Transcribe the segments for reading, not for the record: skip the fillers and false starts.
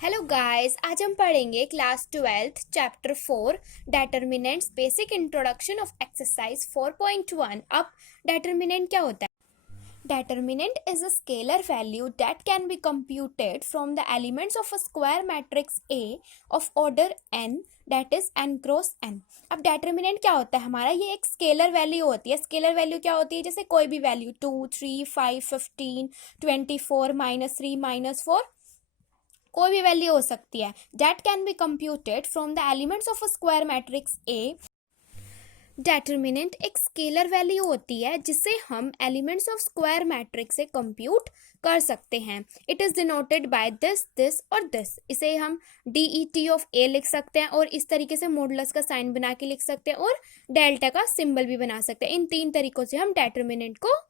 Hello guys, आज हम पढ़ेंगे class 12th chapter 4 determinants basic introduction of exercise 4.1। अब डेटर्मिनेंट क्या होता है? Determinant is a scalar value that can be computed from the elements of a square matrix A of order n, that is n cross n। अब determinant क्या होता है हमारा? ये एक स्केलर वैल्यू होती है। स्केलर वैल्यू क्या होती है? जैसे कोई भी वैल्यू 2, 3, 5, 15, 24, -3, -4, कोई भी वैल्यू हो सकती है। That can be computed from the elements of a square matrix A. Determinant एक स्केलर वैल्यू होती है जिसे हम एलिमेंट्स ऑफ स्क्वायर मैट्रिक्स से कंप्यूट कर सकते हैं। It is denoted by this, this और दिस। इसे हम DET ऑफ ए लिख सकते हैं और इस तरीके से मॉडुलस का साइन बना के लिख सकते हैं और डेल्टा का सिंबल भी बना सकते हैं। इन तीन तरीकों से हम डेटर्मिनेंट को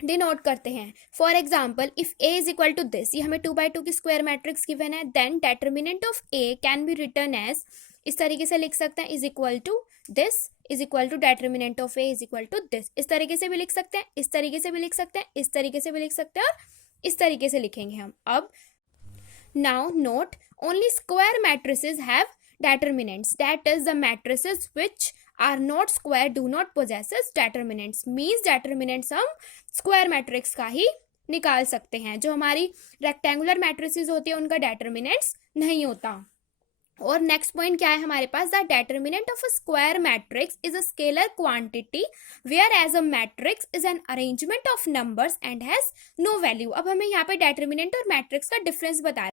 डिनोट करते हैं। For example, if A is equal to this, ये हमें 2x2 की स्क्वायर मैट्रिक्स गिवन है, then determinant of A can be written as, इस तरीके से लिख सकते हैं, is equal to this is equal to determinant of A is equal to this. इस तरीके से भी लिख सकते हैं, इस तरीके से भी लिख सकते हैं, इस तरीके से भी लिख सकते हैं और इस तरीके से लिखेंगे हम। अब now note, only square matrices have determinants, that is the matrices which are not square do not possesses determinants। means determinants हम square matrix का ही निकाल सकते हैं। जो हमारी rectangular matrices होती है उनका determinants नहीं होता। और नेक्स्ट पॉइंट क्या है हमारे पास? The determinant of a square matrix is a scalar quantity where as a matrix is an arrangement of numbers and has no value. अब हमें यहाँ पे डेटर्मिनेंट और मैट्रिक्स का डिफरेंस बता।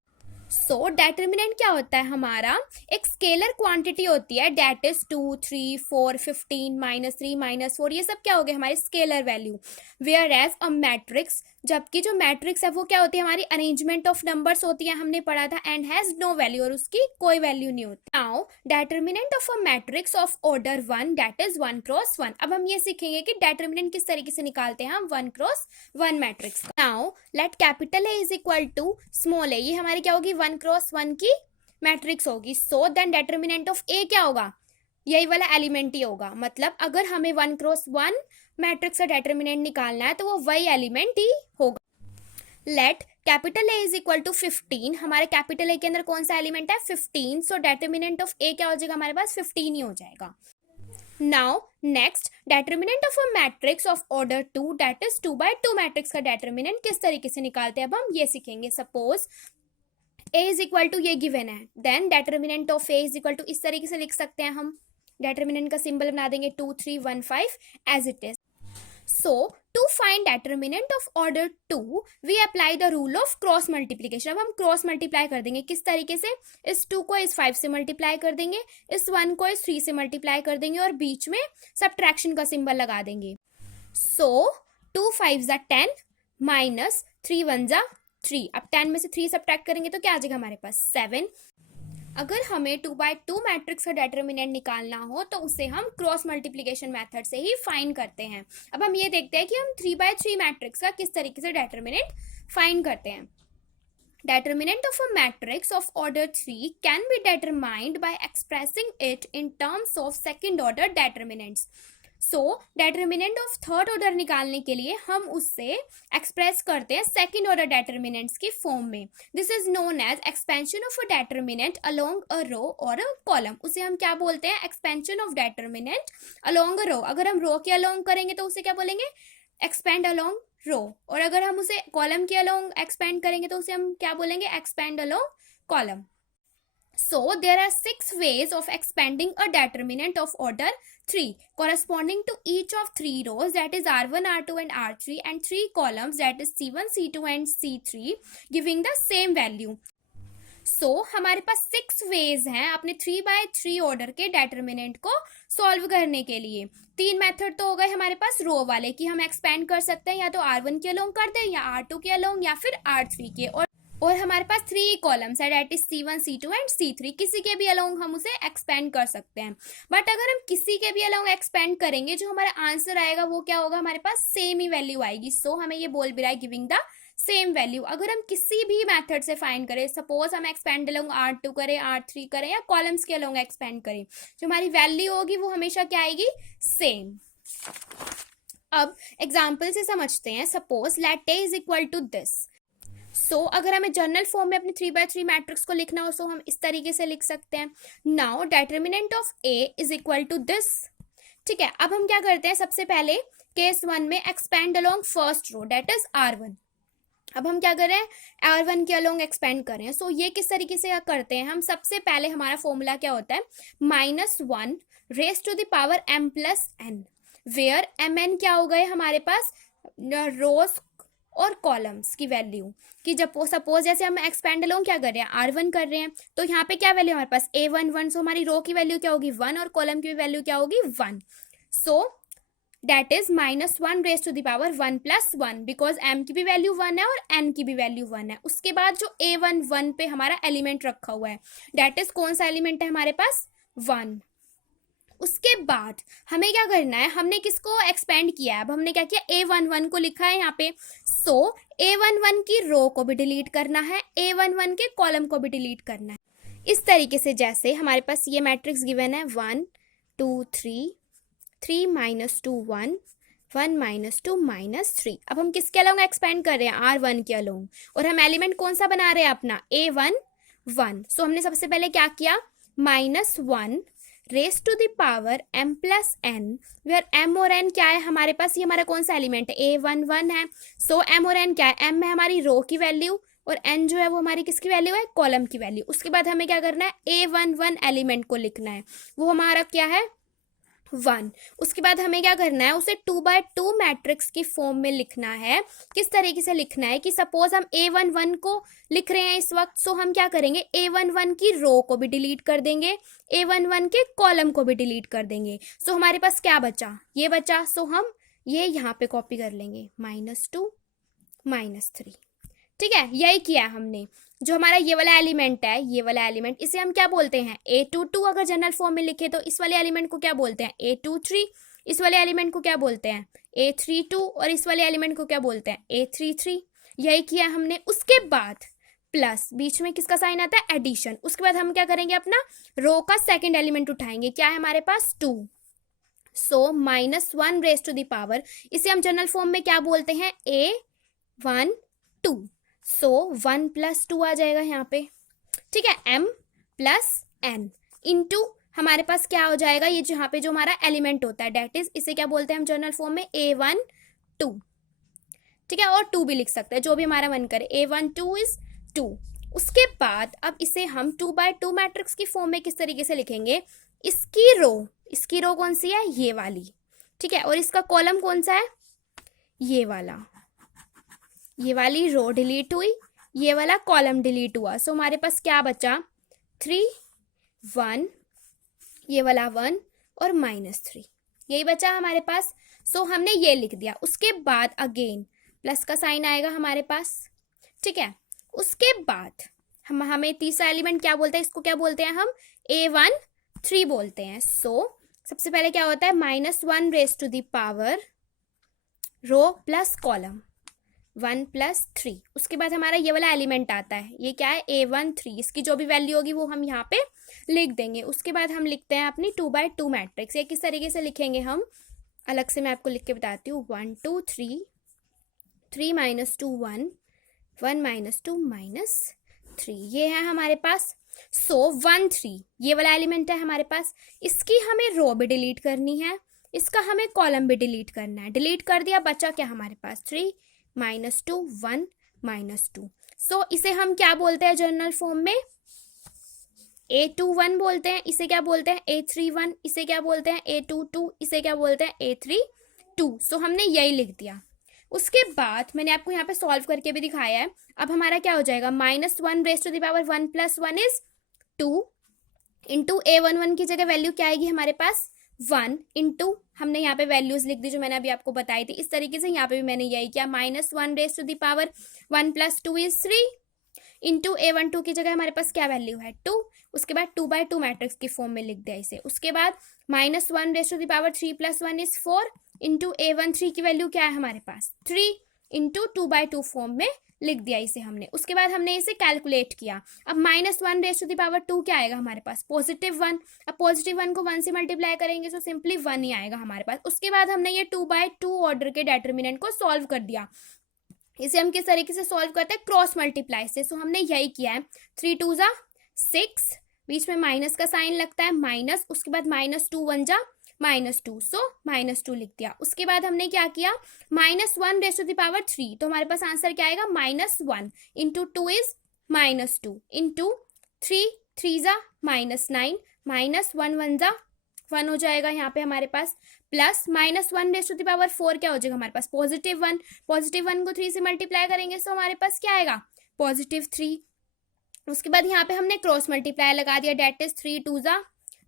सो डेटर्मिनेंट क्या होता है हमारा? एक स्केलर क्वांटिटी होती है, डेट इज 2, 3, 4, 15, -3, -4, ये सब क्या हो गए हमारे scalar value. Where as a matrix, जबकि जो मैट्रिक्स है वो क्या होती है हमारी? अरेंजमेंट ऑफ नंबर्स होती है, हमने पढ़ा था, एंड हैज नो वैल्यू, और उसकी कोई वैल्यू नहीं होती। Now determinant of a matrix of order 1, that is 1 cross 1। अब हम ये सीखेंगे कि डेटर्मिनेंट किस तरीके से निकालते हैं हम 1 cross 1 matrix. Now let capital A is equal to small A, ये हमारी क्या होगी? 1 क्रॉस 1 की मैट्रिक्स होगी। सो देन डेटर्मिनेंट ऑफ ए क्या होगा? यही वाला एलिमेंट ही होगा। मतलब अगर हमें 1 क्रॉस 1 मैट्रिक्स का डेटर्मिनेंट निकालना है तो वो वही एलिमेंट ही होगा। Let capital A is equal to 15, हमारे कैपिटल ए के अंदर कौन सा एलिमेंट है? 15। सो डेटर्मिनेंट ऑफ ए क्या हो जाएगा हमारे पास? 15 ही हो जाएगा। Now next, determinant of a matrix of order 2, that is 2x2 matrix का डेटर्मिनेंट किस तरीके से निकालते हैं अब हम ये सीखेंगे। Suppose a is equal to ये गिवन है, then determinant of a is equal to इस तरीके से लिख सकते हैं हम। डेटर्मिनेंट का सिंबल बना देंगे 2, 3, 1, 5 as it is. So, to find determinant of order 2, we apply the rule of cross multiplication। अब हम क्रॉस मल्टीप्लाई कर देंगे किस तरीके से? इस 2 को इस 5 से मल्टीप्लाई कर देंगे, इस 1 को इस 3 से मल्टीप्लाई कर देंगे और बीच में सब्ट्रैक्शन का सिंबल लगा देंगे। So, 2 5 जा 10 माइनस 3 1 जा 3। अब 10 में से 3 सब्ट्रैक्ट करेंगे तो क्या आ जाएगा हमारे पास? 7। अगर हमें 2x2 मैट्रिक्स का डेटर्मिनेंट निकालना हो तो उसे हम क्रॉस मल्टीप्लिकेशन मेथड से ही फाइंड करते हैं। अब हम ये देखते हैं कि हम 3x3 मैट्रिक्स का किस तरीके से डेटर्मिनेंट फाइंड करते हैं। Determinant of a matrix of order 3 can be determined by expressing it in terms of second order determinants। So determinant of third order निकालने के लिए हम उससे एक्सप्रेस करते हैं सेकेंड ऑर्डर डेटर्मिनेंट्स की फॉर्म में। This is known as expansion of a determinant along a row और अ कॉलम। उसे हम क्या बोलते हैं? Expansion of determinant along a row. अगर हम रो के अलोंग करेंगे तो उसे क्या बोलेंगे? एक्सपेंड अलोंग रो। और अगर हम उसे कॉलम के अलोंग एक्सपेंड करेंगे तो उसे हम क्या बोलेंगे? Expand along column. So there are 6 ways of expanding a determinant of order 3 corresponding to each of 3 rows, that is R1, R2 and R3, and 3 columns, that is C1, C2 and C3, giving the same value। So हमारे पास 6 ways हैं अपने 3x3 order के determinant को solve करने के लिए। 3 method तो हो गए हमारे पास रो वाले कि हम एक्सपेंड कर सकते हैं, या तो R1 के अलोंग करते हैं, या R2 के अलोंग, या फिर R3 के। और हमारे पास 3 कॉलम्स है, that is C1, C2 and C3। किसी के भी अलोंग हम उसे एक्सपेंड कर सकते हैं। बट अगर हम किसी के भी अलोंग एक्सपेंड करेंगे, जो हमारा आंसर आएगा वो क्या होगा? हमारे पास सेम ही वैल्यू आएगी। सो हमें ये बोल भी रहा है गिविंग द सेम वैल्यू। अगर हम किसी भी मेथड से फाइंड करें, सपोज हम एक्सपेंड अलोंग R2 करें, R3 करें, या कॉलम्स के अलोंग एक्सपेंड करें, जो हमारी वैल्यू होगी वो हमेशा क्या आएगी? सेम। अब एग्जाम्पल से समझते हैं। Suppose let a is equal to this. अगर हमें जनरल फॉर्म में अपने 3x3 मैट्रिक्स को लिखना हो हम इस तरीके से लिख सकते हैं। Now determinant of A is equal to this. ठीक है, अब हम क्या करते हैं, सबसे पहले केस 1 में expand along first row that is R1। अब हम क्या कर रहे हैं, R1 के अलोंग एक्सपेंड कर रहे हैं। ये किस तरीके से करते हैं हम, सबसे पहले हमारा फॉर्मूला क्या होता है, -1 raise to the power m plus n, where mn क्या हो गए हमारे पास, रोज और कॉलम्स की वैल्यू, कि जब सपोज जैसे हम एक्सपेंड अलोंग क्या कर रहे हैं, R1 कर रहे हैं, तो यहाँ पे क्या वैल्यू हमारे पास A1 1, सो हमारी रो की वैल्यू क्या होगी 1 और कॉलम की वैल्यू क्या होगी 1। So that is -1 raise to the power 1 plus 1, because m की भी वैल्यू 1 है और n की भी वैल्यू 1 है। उसके बाद जो A1 1 पे हमारा एलिमेंट रखा हुआ है, दैट इज कौन सा एलिमेंट है हमारे पास 1। उसके बाद हमें क्या करना है, हमने किसको एक्सपेंड किया है, अब हमने क्या किया A11 को लिखा है यहाँ पे। A11 की रो को भी डिलीट करना है, A11 के कॉलम को भी डिलीट करना है। इस तरीके से जैसे हमारे पास ये मैट्रिक्स गिवन है 1 2 3 3 -2 1 1 -2 -3। अब हम किसके अलोंग एक्सपेंड कर रहे हैं, R1 के अलोंग, और हम एलिमेंट कौन सा बना रहे हैं अपना A1 1। हमने सबसे पहले क्या किया, -1 raise to the power m plus n, where m और n क्या है हमारे पास, ये हमारा कौन सा एलिमेंट है A11 है। m और n क्या है, m है हमारी रो की वैल्यू और n जो है वो हमारी किसकी वैल्यू है, कॉलम की वैल्यू। उसके बाद हमें क्या करना है, A11 एलिमेंट को लिखना है, वो हमारा क्या है 1। उसके बाद हमें क्या करना है, उसे 2x2 मैट्रिक्स की फॉर्म में लिखना है। किस तरीके से लिखना है कि सपोज हम A11 को लिख रहे हैं इस वक्त, हम क्या करेंगे, A11 की रो को भी डिलीट कर देंगे, A11 के कॉलम को भी डिलीट कर देंगे। हमारे पास क्या बचा, ये बचा। हम ये यहाँ पे कॉपी कर लेंगे -2 -3। ठीक है, यही किया हमने। जो हमारा ये वाला एलिमेंट है, ये वाला एलिमेंट, इसे हम क्या बोलते हैं A22। अगर जनरल फॉर्म में लिखे तो इस वाले एलिमेंट को क्या बोलते हैं A23, इस वाले एलिमेंट को क्या बोलते हैं A32 और इस वाले एलिमेंट को क्या बोलते हैं A33। यही किया हमने। उसके बाद प्लस बीच में किसका साइन आता है, एडिशन। उसके बाद हम क्या करेंगे, अपना रो का सेकेंड एलिमेंट उठाएंगे, क्या है हमारे पास 2। -1 रेज टू द पावर, इसे हम जनरल फॉर्म में क्या बोलते हैं A12। 1 + 2 आ जाएगा यहाँ पे। ठीक है, m + n इंटू हमारे पास क्या हो जाएगा, ये जहाँ पे जो हमारा एलिमेंट होता है डेट इज, इसे क्या बोलते हैं हम जनरल फॉर्म में A12। ठीक है, और 2 भी लिख सकते हैं, जो भी हमारा मन करे। A12 is 2। उसके बाद अब इसे हम 2x2 मैट्रिक्स की फॉर्म में किस तरीके से लिखेंगे, इसकी रो कौन सी है, ये वाली। ठीक है, और इसका कॉलम कौन सा है, ये वाला। ये वाली रो डिलीट हुई, ये वाला कॉलम डिलीट हुआ। हमारे पास क्या बचा 3 1, ये वाला 1 और -3, यही बचा हमारे पास। हमने ये लिख दिया। उसके बाद अगेन प्लस का साइन आएगा हमारे पास। ठीक है, उसके बाद हमें तीसरा एलिमेंट क्या बोलते हैं, इसको क्या बोलते हैं हम A13 बोलते हैं। सबसे पहले क्या होता है, -1 raise to the power row plus column 1 + 3। उसके बाद हमारा ये वाला एलिमेंट आता है, ये क्या है A13। इसकी जो भी वैल्यू होगी वो हम यहाँ पे लिख देंगे। उसके बाद हम लिखते हैं अपनी 2x2 मैट्रिक्स। ये किस तरीके से लिखेंगे हम, अलग से मैं आपको लिख के बताती हूँ। 1 2 3 3 -2 1 1 -2 -3, ये है हमारे पास। 1 3 ये वाला एलिमेंट है हमारे पास। इसकी हमें रो भी डिलीट करनी है, इसका हमें कॉलम भी डिलीट करना है। डिलीट कर दिया, बचा क्या हमारे पास 3 -2 1 -2। इसे हम क्या बोलते हैं जनरल फॉर्म में, A21 बोलते हैं। इसे क्या बोलते हैं A31, इसे क्या बोलते हैं A22, इसे क्या बोलते हैं A32। हमने यही लिख दिया। उसके बाद मैंने आपको यहाँ पे सॉल्व करके भी दिखाया है। अब हमारा क्या हो जाएगा, -1 raise to the power 1 + 1 is 2 into A11 की जगह वैल्यू क्या आएगी हमारे पास 1 इंटू हमने यहाँ पे वैल्यूज लिख दी जो मैंने अभी आपको बताई थी। इस तरीके से यहाँ पे भी मैंने यही किया, -1 raise to the power 1 + 2 is 3 into A12 की जगह हमारे पास क्या वैल्यू है 2। उसके बाद 2x2 मैट्रिक्स की फॉर्म में लिख दिया इसे। उसके बाद -1 raise to the power 3 + 1 is 4 into A13 की वैल्यू क्या है हमारे पास 3 इंटू 2x2 फॉर्म में लिख दिया इसे हमने। उसके बाद हमने इसे कैलकुलेट किया। अब -1 रेज टू द पावर 2 क्या आएगा हमारे पास +1। अब +1 को 1 से मल्टीप्लाई करेंगे तो सिंपली 1 ही आएगा हमारे पास। उसके बाद हमने ये 2x2 ऑर्डर के डेटर्मिनेंट को सॉल्व कर दिया। इसे हम किस तरीके से सॉल्व करते हैं, क्रॉस मल्टीप्लाई से। सो हमने यही किया है, 3 2 जा 6, बीच में माइनस का साइन लगता है, माइनस, उसके बाद -2 1 जा -2, सो -2 लिख दिया। उसके बाद हमने क्या किया, -1 रेज़ टू द पावर 3, तो हमारे पास आंसर क्या आएगा, -1 इंटू 2 इज -2 इंटू 3 3 जा -9, -1 1 जा 1 हो जाएगा यहाँ पे हमारे पास, plus -1 raise to the power 4 क्या हो जाएगा हमारे पास, +1, +1 को 3 से मल्टीप्लाई करेंगे, सो हमारे पास क्या आएगा, +3। उसके बाद यहाँ पे हमने क्रॉस मल्टीप्लाई लगा दिया, डेट इज 3 2 जा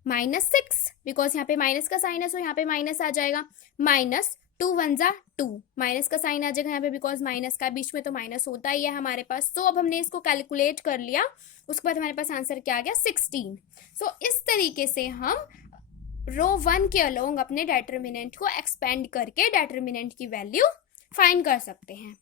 -6, बिकॉज यहाँ पे माइनस का साइन है, सो यहाँ पे माइनस आ जाएगा, -2 1 जा 2, माइनस का साइन आ जाएगा यहाँ पे, बिकॉज माइनस का बीच में तो माइनस होता ही है हमारे पास। सो अब हमने इसको कैलकुलेट कर लिया, उसके बाद हमारे पास आंसर क्या आ गया, 16। सो इस तरीके से हम रो 1 के अलोंग अपने डेटर्मिनेंट को एक्सपेंड करके डेटर्मिनेंट की वैल्यू फाइंड कर सकते हैं।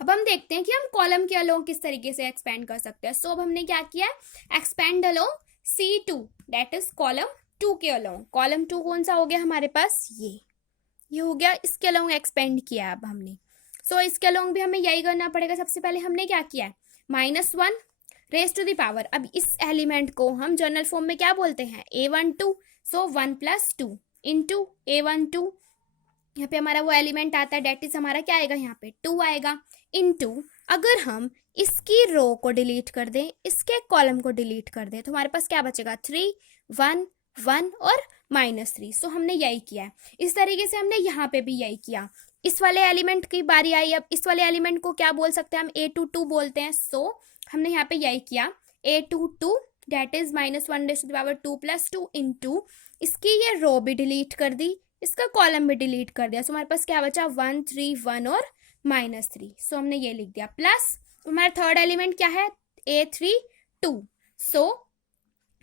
अब हम देखते हैं कि हम कॉलम के अलोंग किस तरीके से एक्सपेंड कर सकते हैं। सो अब हमने क्या किया, expand along C2, that is column 2 के अलोंग। कॉलम 2 कौन सा हो गया हमारे पास, ये हो गया, इसके अलोंग एक्सपेंड किया अब हमने। सो इसके अलोंग भी हमें यही करना पड़ेगा। सबसे पहले हमने क्या किया है, -1 रेज टू द पावर, अब इस एलिमेंट को हम जनरल फॉर्म में क्या बोलते हैं, A12, सो 1 + 2 इंटू A12, यहाँ पे हमारा वो एलिमेंट आता है, डेट इज हमारा क्या आएगा, यहाँ पे 2 आएगा, इंटू अगर हम इसकी रो को डिलीट कर दें, इसके कॉलम को डिलीट कर दें, तो हमारे पास क्या बचेगा, 3 1 1 और -3। सो हमने यही किया है। इस तरीके से हमने यहाँ पे भी यही किया। इस वाले एलिमेंट की बारी आई, अब इस वाले एलिमेंट को क्या बोल सकते हैं हम, A22 बोलते हैं। सो हमने यहाँ पे यही किया, A22 that is -1 raise to the power 2 + 2 into इसकी ये रो भी डिलीट कर दी, इसका कॉलम भी डिलीट कर दिया। सो हमारे पास क्या बचा, 1 3 1 और -3। सो हमने ये लिख दिया, प्लस हमारा थर्ड एलिमेंट क्या है, A32, so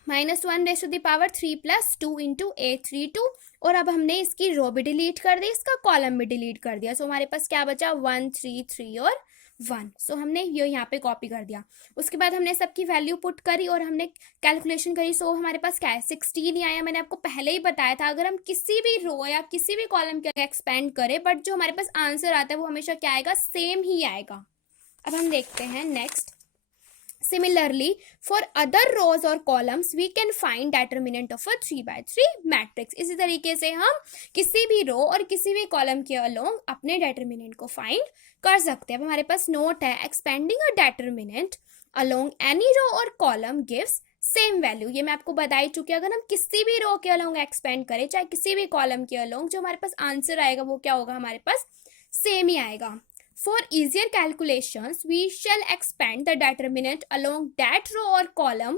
-1 raise to the power 3 + 2 into A32, और अब हमने इसकी रो भी डिलीट कर दी, इसका कॉलम भी डिलीट कर दिया। सो हमारे पास क्या बचा, 1 3 3 और 1। सो हमने ये यहाँ पे कॉपी कर दिया। उसके बाद हमने सबकी वैल्यू पुट करी और हमने कैलकुलेशन करी। सो हमारे पास क्या है, 16 ही आया। मैंने आपको पहले ही बताया था, अगर हम किसी भी रो या किसी भी कॉलम के एक्सपेंड करें, बट जो हमारे पास आंसर आता है वो हमेशा क्या आएगा, सेम ही आएगा। अब हम देखते हैं next, Similarly, for other rows or columns, we can find determinant of a 3x3 matrix. इसी तरीके से हम किसी भी रो और किसी भी कॉलम के अलोंग अपने डेटर्मिनेंट को फाइंड कर सकते हैं। अब हमारे पास नोट है, एक्सपेंडिंग अ डेटर्मिनेंट अलोंग एनी रो और कॉलम गिव्स सेम वैल्यू। ये मैं आपको बता ही चुकी हूँ, अगर हम किसी भी रो के अलोंग एक्सपेंड करें, चाहे किसी भी कॉलम के अलोंग, जो हमारे पास आंसर आएगा वो क्या होगा, हमारे पास सेम ही आएगा। For easier calculations, we shall expand the determinant along that row or column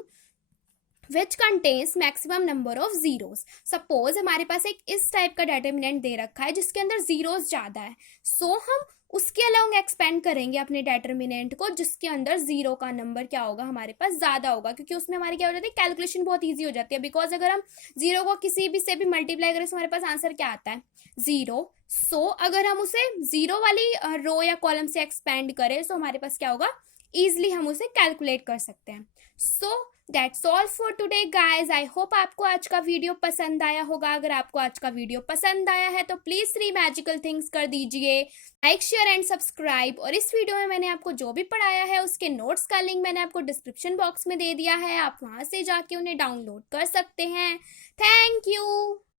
which contains maximum number of zeros. Suppose हमारे पास एक इस टाइप का determinant दे रखा है जिसके अंदर zeros ज़्यादा है, so हम उसके अलोंग एक्सपेंड करेंगे अपने डेटर्मिनेंट को जिसके अंदर जीरो का नंबर क्या होगा, हमारे पास ज़्यादा होगा, क्योंकि उसमें हमारी क्या हो जाती है, कैलकुलेशन बहुत ईजी हो जाती है। बिकॉज अगर हम जीरो को किसी भी से भी मल्टीप्लाई करें तो हमारे पास आंसर क्या आता है, जीरो। सो अगर हम उसे जीरो वाली रो या कॉलम से एक्सपेंड करें तो हमारे पास क्या होगा, ईजिली हम उसे कैलकुलेट कर सकते हैं। So that's all for today guys. I hope आपको आज का वीडियो पसंद आया होगा। अगर आपको आज का वीडियो पसंद आया है तो प्लीज 3 मैजिकल थिंग्स कर दीजिए, लाइक शेयर एंड सब्सक्राइब। और इस वीडियो में मैंने आपको जो भी पढ़ाया है उसके नोट्स का लिंक मैंने आपको डिस्क्रिप्शन बॉक्स में दे दिया है, आप वहां से जाके उन्हें डाउनलोड कर सकते हैं। Thank you.